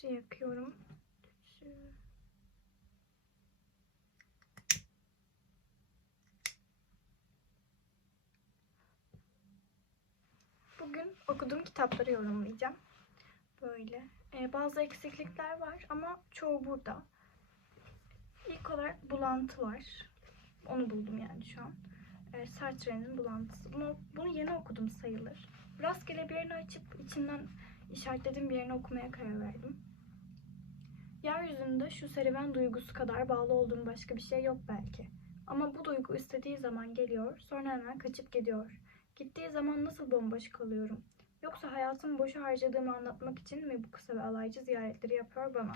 Tütsü yakıyorum. Tütsü. Bugün okuduğum kitapları yorumlayacağım. Böyle. Ee, bazı eksiklikler var ama çoğu burada. İlk olarak bulantı var. Onu buldum yani şu an. Ee, Sartre'nin bulantısı. Bunu, bunu yeni okudum sayılır. Rastgele bir yerini açıp içinden işaretlediğim bir yerini okumaya karar verdim. Yeryüzünde şu serüven duygusu kadar bağlı olduğum başka bir şey yok belki. Ama bu duygu istediği zaman geliyor, sonra hemen kaçıp gidiyor. Gittiği zaman nasıl bomboş kalıyorum? Yoksa hayatımı boşa harcadığımı anlatmak için mi bu kısa ve alaycı ziyaretleri yapıyor bana?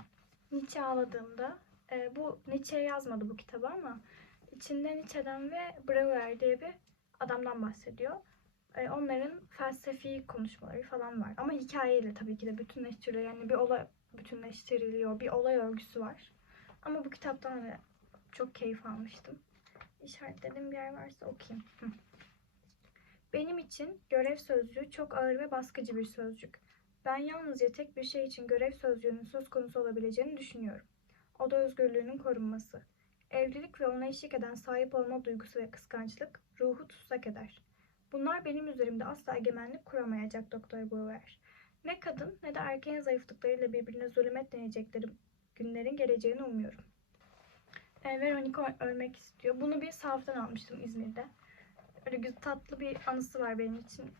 Nietzsche ağladığımda, e, bu Nietzsche yazmadı bu kitabı ama içinde Nietzsche'den ve Breuer diye bir adamdan bahsediyor. E, onların felsefi konuşmaları falan var. Ama hikayeyle tabii ki de bütünleştiriliyor. Yani bir olay bütünleştiriliyor. Bir olay örgüsü var. Ama bu kitaptan da çok keyif almıştım. İşaretlediğim bir yer varsa okuyayım. Benim için görev sözcüğü çok ağır ve baskıcı bir sözcük. Ben yalnızca tek bir şey için görev sözcüğünün söz konusu olabileceğini düşünüyorum. O da özgürlüğünün korunması. Evlilik ve ona eşlik eden sahip olma duygusu ve kıskançlık ruhu tutsak eder. Bunlar benim üzerimde asla egemenlik kuramayacak Doktor Brewer. Ne kadın ne de erkeğin zayıflıklarıyla birbirine zulüm etmeyecekleri günlerin geleceğini umuyorum. E, Veronica ölmek istiyor. Bunu bir sahaftan almıştım İzmir'de. Öyle güzel tatlı bir anısı var benim için.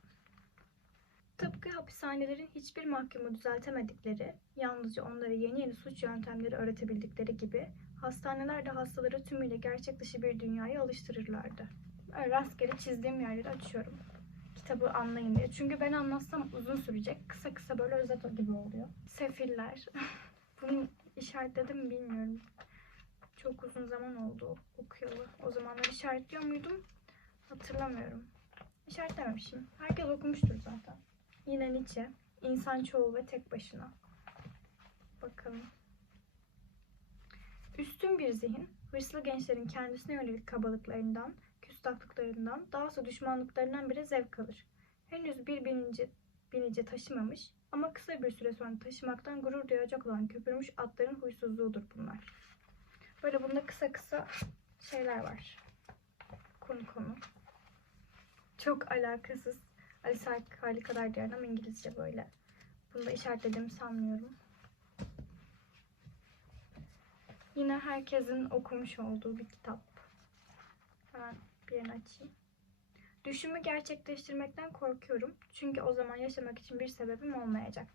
Tıpkı hapishanelerin hiçbir mahkumu düzeltemedikleri, yalnızca onlara yeni yeni suç yöntemleri öğretebildikleri gibi, hastaneler de hastaları tümüyle gerçek dışı bir dünyaya alıştırırlardı. Öyle rastgele çizdiğim yerleri açıyorum. Kitabı anlayın diye. Çünkü ben anlatsam uzun sürecek. Kısa kısa böyle özet gibi oluyor. Sefiller. Bunu işaretledim mi bilmiyorum. Çok uzun zaman oldu okuyalı. O zamanlar işaretliyor muydum? Hatırlamıyorum. İşaretlememişim. Herkes okumuştur zaten. Yine Nietzsche. İnsan çoğul ve tek başına. Bakalım. Üstün bir zihin, hırslı gençlerin kendisine yönelik kabalıklarından, küstahlıklarından, dahası düşmanlıklarından bile zevk alır. Henüz bir binici, binici taşımamış ama kısa bir süre sonra taşımaktan gurur duyacak olan köpürmüş atların huysuzluğudur bunlar. Böyle bunda kısa kısa şeyler var. Konu konu. Çok alakasız. Alice Harikalar Diyarı ama İngilizce böyle. Bunu da işaretlediğimi sanmıyorum. Yine herkesin okumuş olduğu bir kitap. Hemen bir açayım. Düşümü gerçekleştirmekten korkuyorum. Çünkü o zaman yaşamak için bir sebebim olmayacak.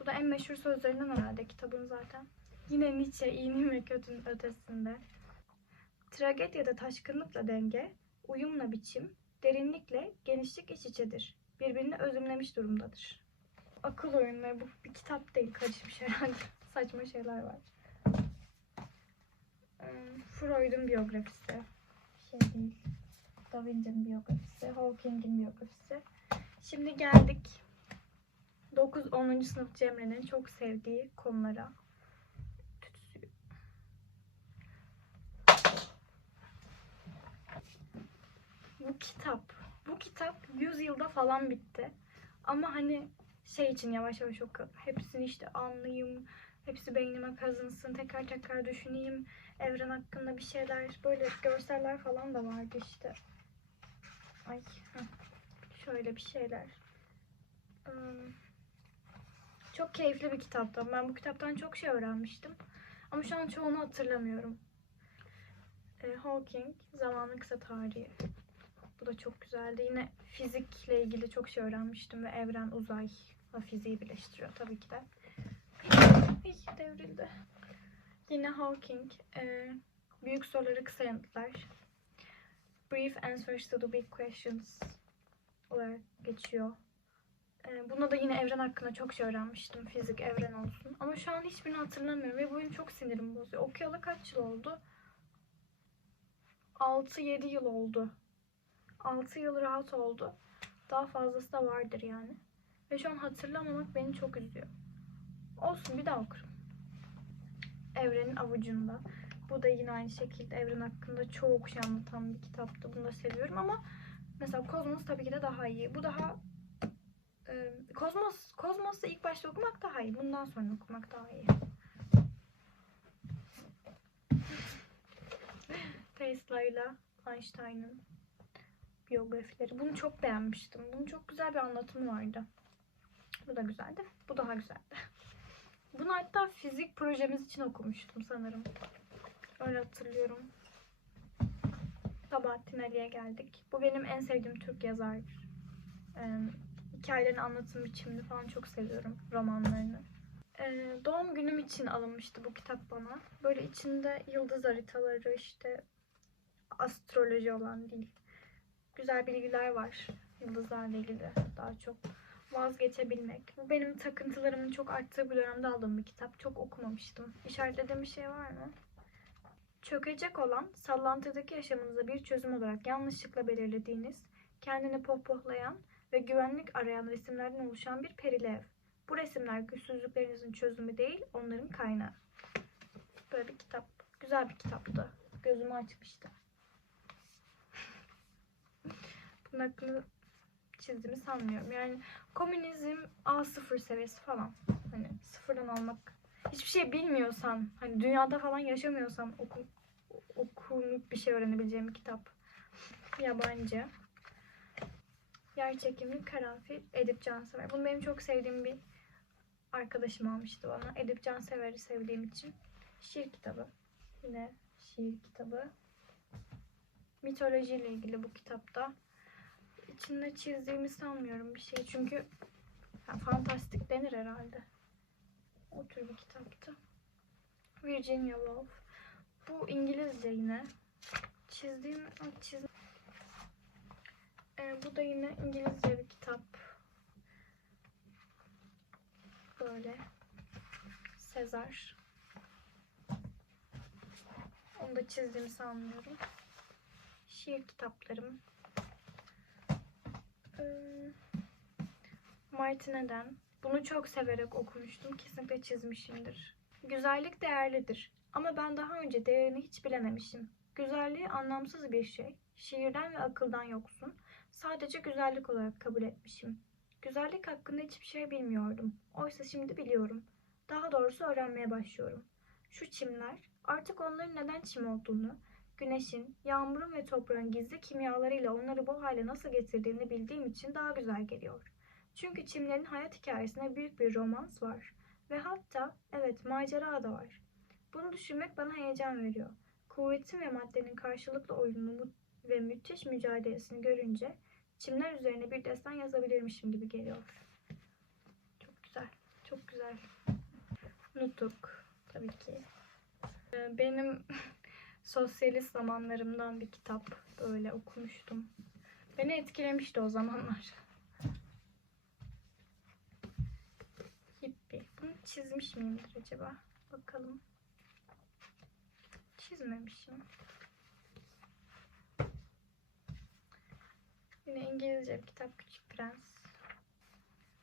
Bu da en meşhur sözlerinden herhalde kitabın zaten. Yine Nietzsche iyinin ve kötünün ötesinde. Tragedyada taşkınlıkla denge, uyumla biçim, derinlikle genişlik iç içedir. Birbirini özümlemiş durumdadır. Akıl oyunları bu bir kitap değil karışmış herhalde. Saçma şeyler var. Hmm, Freud'un biyografisi. Şey değil. Da Vinci'nin biyografisi. Hawking'in biyografisi. Şimdi geldik 9-10. sınıf Cemre'nin çok sevdiği konulara. Bu kitap. Bu kitap 100 yılda falan bitti. Ama hani şey için yavaş yavaş oku. Hepsini işte anlayayım. Hepsi beynime kazınsın. Tekrar tekrar düşüneyim. Evren hakkında bir şeyler. Böyle görseller falan da vardı işte. Ay. Şöyle bir şeyler. Hmm. Çok keyifli bir kitaptı. Ben bu kitaptan çok şey öğrenmiştim. Ama şu an çoğunu hatırlamıyorum. E, Hawking, Zamanın Kısa Tarihi. Bu da çok güzeldi. Yine fizikle ilgili çok şey öğrenmiştim ve evren, uzay fiziği birleştiriyor tabii ki de. Ay devrildi. Yine Hawking, e, Büyük Soruları Kısa Yanıtlar. Brief Answers to the Big Questions olarak geçiyor. E, bunda da yine evren hakkında çok şey öğrenmiştim. Fizik, evren olsun. Ama şu an hiçbirini hatırlamıyorum ve bu benim çok sinirimi bozuyor. Okuyalı kaç yıl oldu? 6-7 yıl oldu. 6 yıl rahat oldu. Daha fazlası da vardır yani. Ve şu an hatırlamamak beni çok üzüyor. Olsun bir daha okurum. Evrenin avucunda. Bu da yine aynı şekilde evren hakkında çok şey anlatan bir kitaptı. Bunu da seviyorum ama mesela Kozmos tabii ki de daha iyi. Bu daha Ee, Kozmos, Kozmos'u ilk başta okumak daha iyi. Bundan sonra okumak daha iyi. Tesla ile Einstein'ın biyografileri. Bunu çok beğenmiştim. Bunun çok güzel bir anlatımı vardı. Bu da güzeldi. Bu daha güzeldi. Bunu hatta fizik projemiz için okumuştum sanırım. Öyle hatırlıyorum. Sabahattin Ali'ye geldik. Bu benim en sevdiğim Türk yazar. Ee, hikayelerin anlatım biçimini falan çok seviyorum. Romanlarını. Ee, doğum günüm için alınmıştı bu kitap bana. Böyle içinde yıldız haritaları işte astroloji olan değil. Güzel bilgiler var yıldızlarla ilgili daha çok vazgeçebilmek. Bu benim takıntılarımın çok arttığı bir dönemde aldığım bir kitap. Çok okumamıştım. İşaretlediğim bir şey var mı? Çökecek olan, sallantıdaki yaşamınıza bir çözüm olarak yanlışlıkla belirlediğiniz, kendini pohpohlayan ve güvenlik arayan resimlerden oluşan bir perili ev. Bu resimler güçsüzlüklerinizin çözümü değil, onların kaynağı. Böyle bir kitap. Güzel bir kitaptı. Gözümü açmıştı. Bunun hakkında çizdiğimi sanmıyorum. Yani komünizm A0 seviyesi falan. Hani sıfırdan almak. Hiçbir şey bilmiyorsan, hani dünyada falan yaşamıyorsan oku, okunup bir şey öğrenebileceğim kitap. Yabancı. Yer çekimli karanfil Edip Cansever. Bunu benim çok sevdiğim bir arkadaşım almıştı bana. Edip Cansever'i sevdiğim için. Şiir kitabı. Yine şiir kitabı. Mitolojiyle ilgili bu kitapta. İçinde çizdiğimi sanmıyorum bir şey. Çünkü yani fantastik denir herhalde. O tür bir kitaptı. Virginia Woolf. Bu İngilizce yine. Çizdiğim, çiz... Ee, bu da yine İngilizce bir kitap. Böyle. Sezar. Onu da çizdiğimi sanmıyorum. Şiir kitaplarım. Ee, Martin Eden. Bunu çok severek okumuştum. Kesinlikle çizmişimdir. Güzellik değerlidir. Ama ben daha önce değerini hiç bilememişim. Güzelliği anlamsız bir şey. Şiirden ve akıldan yoksun. Sadece güzellik olarak kabul etmişim. Güzellik hakkında hiçbir şey bilmiyordum. Oysa şimdi biliyorum. Daha doğrusu öğrenmeye başlıyorum. Şu çimler, artık onların neden çim olduğunu, güneşin, yağmurun ve toprağın gizli kimyalarıyla onları bu hale nasıl getirdiğini bildiğim için daha güzel geliyor. Çünkü çimlerin hayat hikayesine büyük bir romans var. Ve hatta evet macera da var. Bunu düşünmek bana heyecan veriyor. Kuvvetin ve maddenin karşılıklı oyununu ve müthiş mücadelesini görünce çimler üzerine bir destan yazabilirmişim gibi geliyor. Çok güzel, çok güzel. Nutuk tabii ki. Ee, Benim sosyalist zamanlarımdan bir kitap böyle okumuştum. Beni etkilemişti o zamanlar. Hippi. Bunu çizmiş miyimdir acaba? Bakalım. Çizmemişim. Yine İngilizce bir kitap Küçük Prens.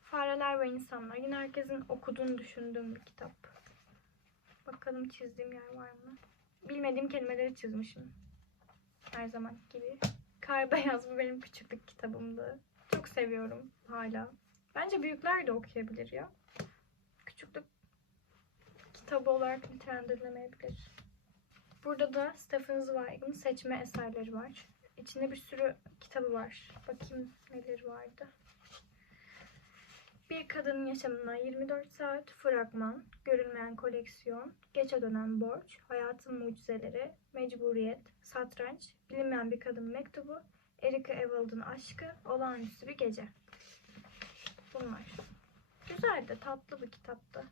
Fareler ve İnsanlar. Yine herkesin okuduğunu düşündüğüm bir kitap. Bakalım çizdiğim yer var mı? Bilmediğim kelimeleri çizmişim. Her zaman gibi. Kar Beyaz bu benim küçüklük kitabımdı. Çok seviyorum hala. Bence büyükler de okuyabilir ya. Küçüklük kitabı olarak nitelendirilemeyebilir. Burada da Stephen Zweig'in seçme eserleri var. İçinde bir sürü kitabı var. Bakayım neler vardı. Bir kadının yaşamına 24 saat, fragman, görünmeyen koleksiyon, geçe dönen borç, hayatın mucizeleri, mecburiyet, satranç, bilinmeyen bir kadın mektubu, Erika Evald'ın aşkı, olağanüstü bir gece. Bunlar. Güzeldi, tatlı bir kitaptı.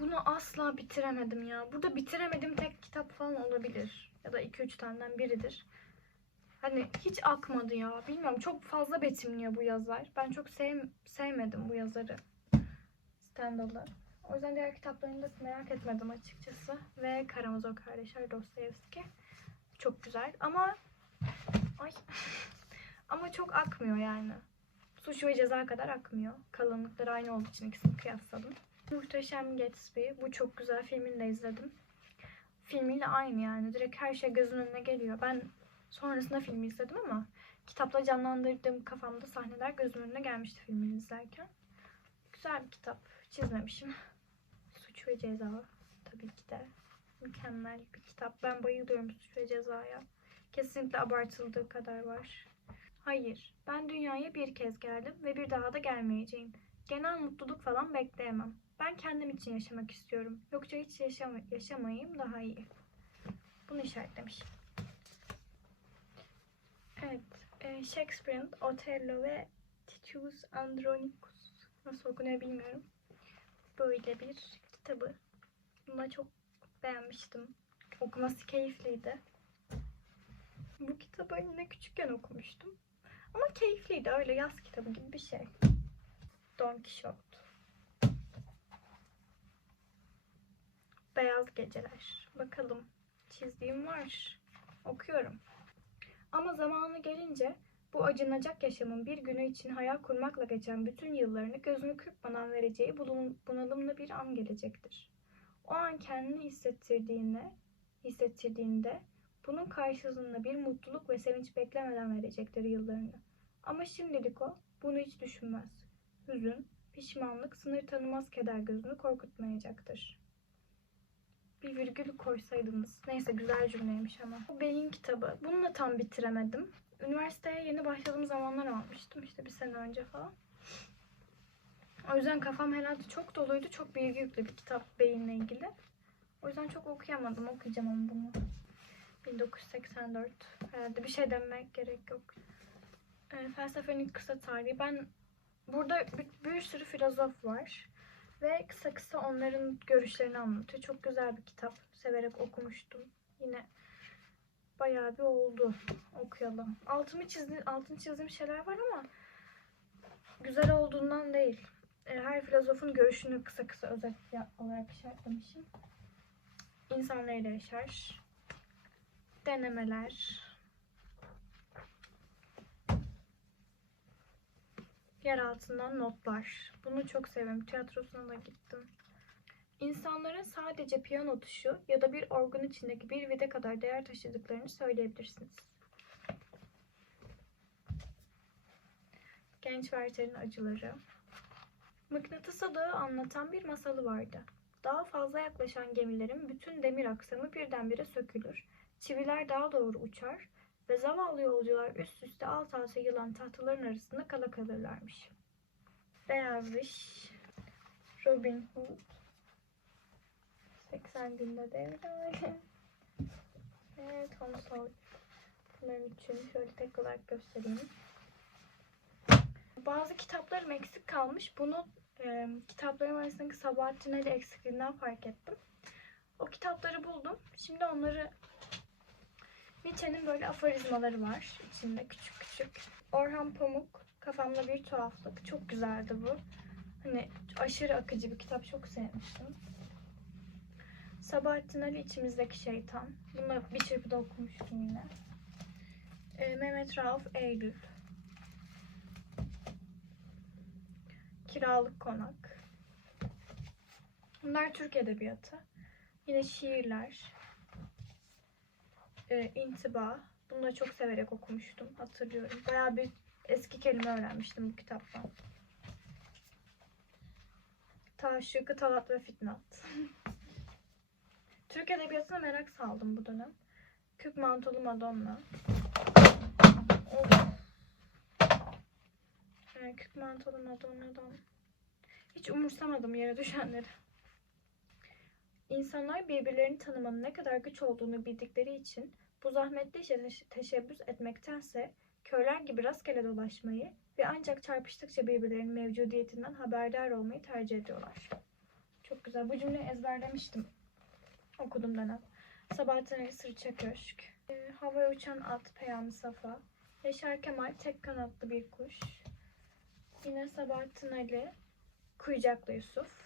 Bunu asla bitiremedim ya. Burada bitiremediğim tek kitap falan olabilir. Ya da 2-3 taneden biridir. Hani hiç akmadı ya. Bilmiyorum çok fazla betimliyor bu yazar. Ben çok sev sevmedim bu yazarı. Stendhal'ı. O yüzden diğer kitaplarını da merak etmedim açıkçası. Ve Karamazov Kardeşler Dostoyevski. Çok güzel ama ay ama çok akmıyor yani. Suç ve ceza kadar akmıyor. Kalınlıkları aynı olduğu için ikisini kıyasladım. Muhteşem Gatsby. Bu çok güzel. Filmini de izledim. Filmiyle aynı yani. Direkt her şey gözün önüne geliyor. Ben sonrasında filmi izledim ama kitapta canlandırdığım kafamda sahneler gözümün önüne gelmişti filmini izlerken. Güzel bir kitap. Çizmemişim. Suç ve Ceza tabii ki de. Mükemmel bir kitap. Ben bayılıyorum Suç ve Ceza'ya. Kesinlikle abartıldığı kadar var. Hayır, ben dünyaya bir kez geldim ve bir daha da gelmeyeceğim. Genel mutluluk falan bekleyemem. Ben kendim için yaşamak istiyorum. Yoksa hiç yaşama yaşamayayım daha iyi. Bunu işaretlemiş. Evet, e, Shakespeare'in Otello ve Titus Andronicus nasıl okunuyor bilmiyorum. Böyle bir kitabı. Bunu çok beğenmiştim. Okuması keyifliydi. Bu kitabı yine küçükken okumuştum. Ama keyifliydi. Öyle yaz kitabı gibi bir şey. Don Quixote. Beyaz Geceler. Bakalım. Çizdiğim var. Okuyorum. Ama zamanı gelince bu acınacak yaşamın bir günü için hayal kurmakla geçen bütün yıllarını gözünü kırpmadan vereceği bunalımlı bir an gelecektir. O an kendini hissettirdiğinde, hissettirdiğinde bunun karşılığında bir mutluluk ve sevinç beklemeden verecektir yıllarını. Ama şimdilik o bunu hiç düşünmez. Hüzün, pişmanlık, sınır tanımaz keder gözünü korkutmayacaktır. Bir virgül koysaydınız. Neyse güzel cümleymiş ama. Bu beyin kitabı. Bunu da tam bitiremedim. Üniversiteye yeni başladığım zamanlar almıştım. işte bir sene önce falan. O yüzden kafam herhalde çok doluydu. Çok bilgi yüklü bir kitap beyinle ilgili. O yüzden çok okuyamadım. Okuyacağım ama bunu. 1984. Herhalde bir şey demek gerek yok. E, felsefenin kısa tarihi. Ben burada bir, bir sürü filozof var. Ve kısa kısa onların görüşlerini anlatıyor. Çok güzel bir kitap. Severek okumuştum. Yine bayağı bir oldu okuyalım. Altımı çizdi, altını çizdiğim şeyler var ama güzel olduğundan değil. E, Her filozofun görüşünü kısa kısa özet olarak işaretlemişim. İnsan neyle yaşar? Denemeler. Yer altından notlar. Bunu çok seviyorum. Tiyatrosuna da gittim. İnsanların sadece piyano tuşu ya da bir organ içindeki bir vida kadar değer taşıdıklarını söyleyebilirsiniz. Genç Werther'in acıları. Mıknatıs adağı anlatan bir masalı vardı. Daha fazla yaklaşan gemilerin bütün demir aksamı birdenbire sökülür. Çiviler daha doğru uçar ve zavallı yolcular üst üste alt alta yılan tahtaların arasında kala kalırlarmış. Beyaz Diş, Robin Hood, 80 günde devre. Evet, Tom Sawyer. Bunların için şöyle tek olarak göstereyim. Bazı kitaplarım eksik kalmış. Bunu e, kitaplarım arasındaki Sabahattin Ali eksikliğinden fark ettim. O kitapları buldum. Şimdi onları Nietzsche'nin böyle aforizmaları var içinde küçük küçük. Orhan Pamuk, Kafamda Bir Tuhaflık. Çok güzeldi bu. Hani aşırı akıcı bir kitap. Çok sevmiştim. Sabahattin Ali içimizdeki şeytan. Bunu bir çırpıda okumuştum yine. Ee, Mehmet Rauf Eylül. Kiralık Konak. Bunlar Türk Edebiyatı. Yine şiirler. Ee, İntiba. Bunu da çok severek okumuştum. Hatırlıyorum. Bayağı bir eski kelime öğrenmiştim bu kitaptan. Taşıkı Talat ve Fitnat. Türk Edebiyatı'na merak saldım bu dönem. Küp Mantolu Madonna. Küp Mantolu Madonna'dan hiç umursamadım yere düşenleri. İnsanlar birbirlerini tanımanın ne kadar güç olduğunu bildikleri için bu zahmetli işe teş- teşebbüs etmektense körler gibi rastgele dolaşmayı ve ancak çarpıştıkça birbirlerinin mevcudiyetinden haberdar olmayı tercih ediyorlar. Çok güzel. Bu cümleyi ezberlemiştim okudum dönem. Sabahattin Ali Sırça Köşk. Ee, havaya uçan at Peyami Safa. Yaşar Kemal tek kanatlı bir kuş. Yine Sabahattin Ali Kuyucaklı Yusuf.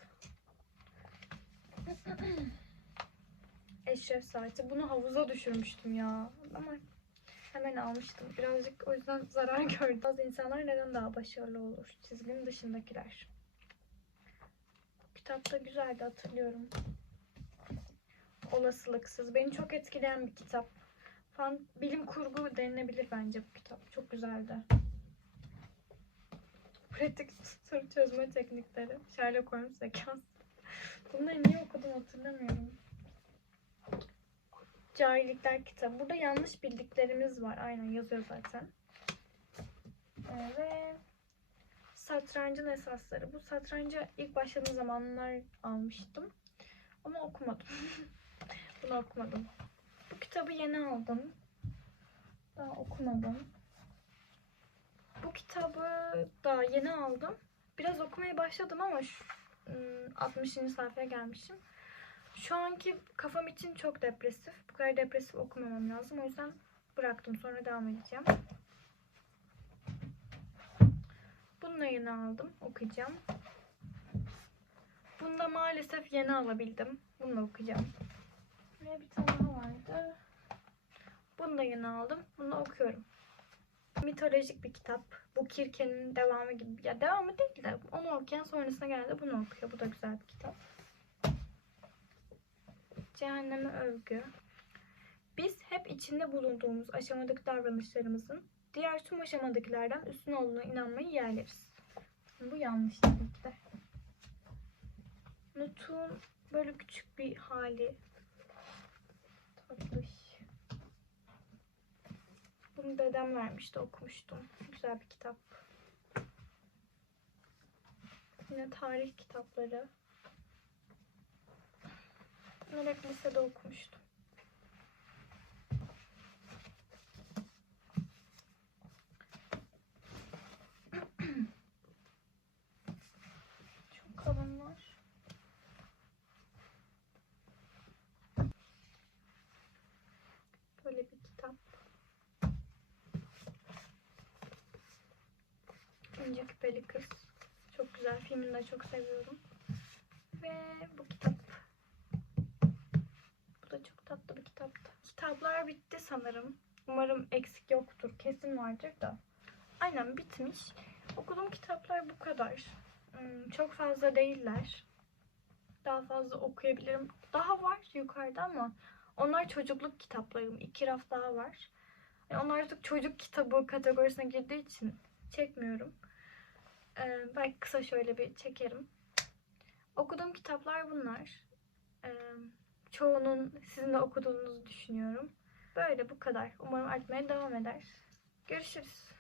Eşref Saati. Bunu havuza düşürmüştüm ya. Ama hemen almıştım. Birazcık o yüzden zarar gördüm. Bazı insanlar neden daha başarılı olur? Çizginin dışındakiler. Kitap da güzeldi hatırlıyorum. Olasılıksız. Beni çok etkileyen bir kitap. Fan, bilim kurgu denilebilir bence bu kitap. Çok güzeldi. Pratik soru çözme teknikleri. Sherlock Holmes zekası. Bunları niye okudum hatırlamıyorum. Cahillikler kitabı. Burada yanlış bildiklerimiz var. Aynen yazıyor zaten. Ee, ve Satrancın Esasları. Bu satranca ilk başladığım zamanlar almıştım. Ama okumadım. Bunu okumadım. Bu kitabı yeni aldım. Daha okumadım. Bu kitabı da yeni aldım. Biraz okumaya başladım ama şu, 60. sayfaya gelmişim. Şu anki kafam için çok depresif. Bu kadar depresif okumamam lazım. O yüzden bıraktım. Sonra devam edeceğim. Bunu da yeni aldım. Okuyacağım. Bunu da maalesef yeni alabildim. Bunu okuyacağım. Ve bir tane daha vardı. Bunu da yeni aldım. Bunu okuyorum. Mitolojik bir kitap. Bu Kirke'nin devamı gibi. Ya devamı değil de onu okuyan sonrasına geldi bunu okuyor. Bu da güzel bir kitap. Cehenneme övgü. Biz hep içinde bulunduğumuz aşamadaki davranışlarımızın diğer tüm aşamadakilerden üstün olduğuna inanmayı yerleriz. Bu yanlış tabii ki de. Nut'un böyle küçük bir hali. Bunu dedem vermişti okumuştum. Güzel bir kitap. Yine tarih kitapları. Bunları hep lisede okumuştum. Çok kalınlar. Böyle bir kitap. İnce Küpeli Kız. Çok güzel. Filmini de çok seviyorum. Ve bu kitap. Bu da çok tatlı bir kitaptı. Kitaplar bitti sanırım. Umarım eksik yoktur. Kesin vardır da. Aynen bitmiş. Okuduğum kitaplar bu kadar. Hmm, Çok fazla değiller. Daha fazla okuyabilirim. Daha var yukarıda ama onlar çocukluk kitaplarım. İki raf daha var. Yani onlar artık çocuk kitabı kategorisine girdiği için çekmiyorum. Ee, belki kısa şöyle bir çekerim. Okuduğum kitaplar bunlar. Ee, çoğunun sizin de okuduğunuzu düşünüyorum. Böyle bu kadar. Umarım artmaya devam eder. Görüşürüz.